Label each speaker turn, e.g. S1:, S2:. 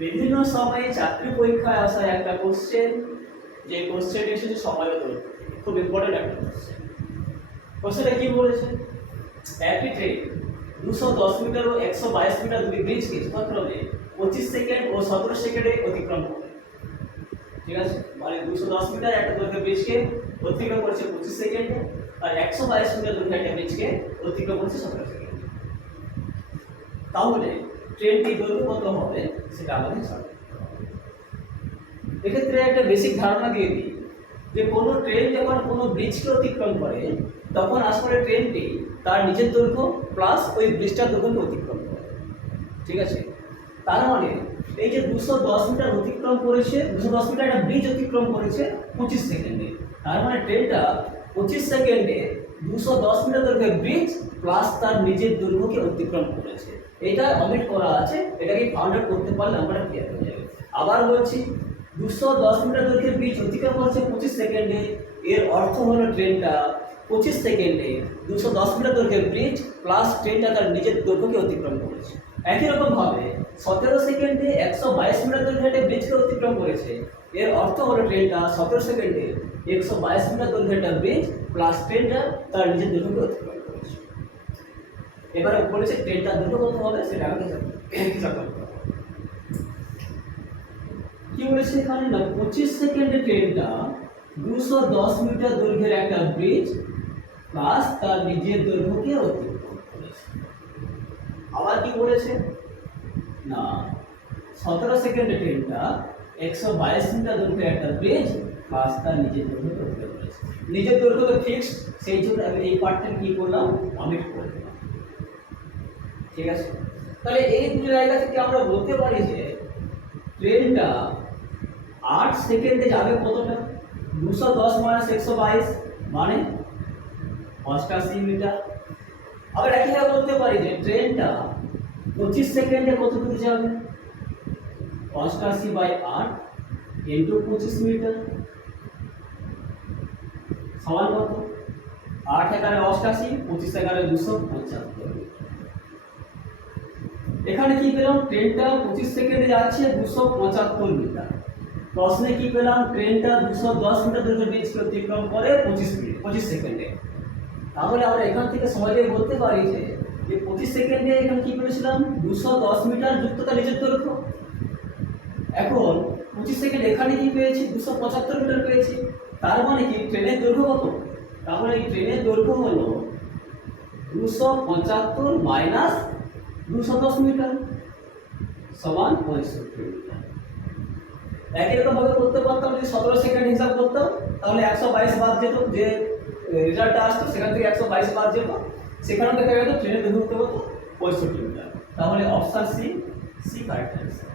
S1: বিভিন্ন সময়ে চাকরি পরীক্ষায় আসা একটা কোশ্চেন যে কোশ্চেন এসেছে সময় খুব ইম্পর্টেন্ট একটা কোশ্চেন কোশ্চেনটা কি বলেছে? একটি ট্রেন দুশো দশ মিটার ও একশো বাইশ মিটার দুটি ব্রিজকে যথাক্রমে পঁচিশ সেকেন্ড ও সতেরো সেকেন্ডে অতিক্রম করে। ঠিক আছে? মানে দুশো দশ মিটার একটা দৈর্ঘ্য ব্রিজকে অতিক্রম করেছে পঁচিশ সেকেন্ডে আর একশো বাইশ মিটার দৈর্ঘ্য একটা ব্রিজকে অতিক্রম করেছে সতেরো সেকেন্ডে তাহলে ট্রেনটি দৈর্ঘ্য কত হবে? সেটা আমাদের জানতে। এক্ষেত্রে একটা বেসিক ধারণা দিয়ে দিই যে কোনো ট্রেন যখন কোনো ব্রিজকে অতিক্রম করে, তখন আসলে ট্রেনটি তার নিজের দৈর্ঘ্য প্লাস ওই ব্রিজটার দৈর্ঘ্যকে অতিক্রম করে। ঠিক আছে? তার মানে এই যে দুশো দশ মিটার অতিক্রম করেছে, দুশো দশ মিটার একটা ব্রিজ অতিক্রম করেছে পঁচিশ সেকেন্ডে। তার মানে ট্রেনটা পঁচিশ সেকেন্ডে দুশো দশ মিটার দৈর্ঘ্যের ব্রিজ প্লাস তার নিজের দৈর্ঘ্যকে অতিক্রম করেছে। এটা অমিট করা আছে, এটাকে ফাউন্ড আউট করতে পারলে আমরা ক্লিয়ার হয়ে যাবে। আবার বলছি, দুশো দশ মিটার দৈর্ঘ্যের ব্রিজ অতিক্রম করেছে পঁচিশ সেকেন্ডে, এর অর্থ হলো ট্রেনটা পঁচিশ সেকেন্ডে দুশো দশ মিটার দৈর্ঘ্যের ব্রিজ প্লাস ট্রেনটা তার নিজের দৈর্ঘ্যকে অতিক্রম করেছে। একই রকমভাবে সতেরো সেকেন্ডে একশো বাইশ মিটার দৈর্ঘ্যের একটা ব্রিজকে অতিক্রম করেছে। এর অর্থ হলো ট্রেনটা সতেরো সেকেন্ডে একশো বাইশ মিটার দৈর্ঘ্যের ব্রিজ প্লাস ট্রেনটা তার নিজের দৈর্ঘ্যকে অতিক্রম করেছে। এবারে বলেছে ট্রেনটার দৈর্ঘ্য কত হবে সেটা কি বলেছে এখানে না? পঁচিশ সেকেন্ডে ট্রেনটা দুশো দশ মিটার দৈর্ঘ্যের একটা ব্রিজ প্লাস তার নিজের দৈর্ঘ্যকে অতিক্রম করেছে। আবার কি বলেছে না, সতেরো সেকেন্ডে ট্রেনটা একশো বাইশ মিটার দৈর্ঘ্যের একটা ব্রিজ তার নিজের দৈর্ঘ্যকে অতিক্রম করেছে নিজের দৈর্ঘ্যকে ফিক্সড সেই জন্য আমি এই পার্টটা কি করলাম? অমিট করে দিলাম। ঠিক আছে? তাহলে এই দুটো জায়গা থেকে আমরা বলতে পারি যে ট্রেনটা আট সেকেন্ডে যাবে কতটা? দুশো দশ মাইনাস একশো বাইশ মানে অষ্টাশি মিটার। আবার একই একইভাবে বলতে পারি যে ট্রেনটা পঁচিশ সেকেন্ডে কত দূর যাবে? অষ্টাশি বাই আট ইন্টু পঁচিশ মিটার। সমান কত? আট এগারো অষ্টাশি, পঁচিশ এগারো দুশো পঁচাত্তর। এখানে কি পেলাম? ট্রেনটা পঁচিশ সেকেন্ডে যাচ্ছে দুশো পঁচাত্তর মিটার। প্রশ্নে কি পেলাম? ট্রেনটা দুশো দশ মিটার ব্রিজকে অতিক্রম করে পঁচিশ মিনিট, পঁচিশ সেকেন্ডে। তাহলে আমরা এখান থেকে সহজেই বলতে পারি যে যে পঁচিশ সেকেন্ডে এখানে কি পেয়েছিলাম দুশো দশ মিটার যুক্ততা নিজের দৈর্ঘ্য। এখন পঁচিশ সেকেন্ড এখানে কি পেয়েছি? দুশো পঁচাত্তর মিটার পেয়েছি। তার মানে কি? ট্রেনের দৈর্ঘ্য কত? তাহলে এই ট্রেনের দৈর্ঘ্য হলো দুশো পঁচাত্তর মাইনাস দুশো দশ মিটার সমান পঁয়ষট্টি মিটার। একই রকম ভাবে করতে পারতাম যদি সতেরো সেকেন্ড হিসাব করতাম, তাহলে একশো বাইশ বাদ যেত। যে রেজাল্টটা আসতো, সেখান থেকে একশো বাইশ বাদ যেত সেখানেও দেখা যেত ট্রেনের দৈর্ঘ্য হতে হতো পঁয়ষট্টি মিটার। তাহলে option C C correct answer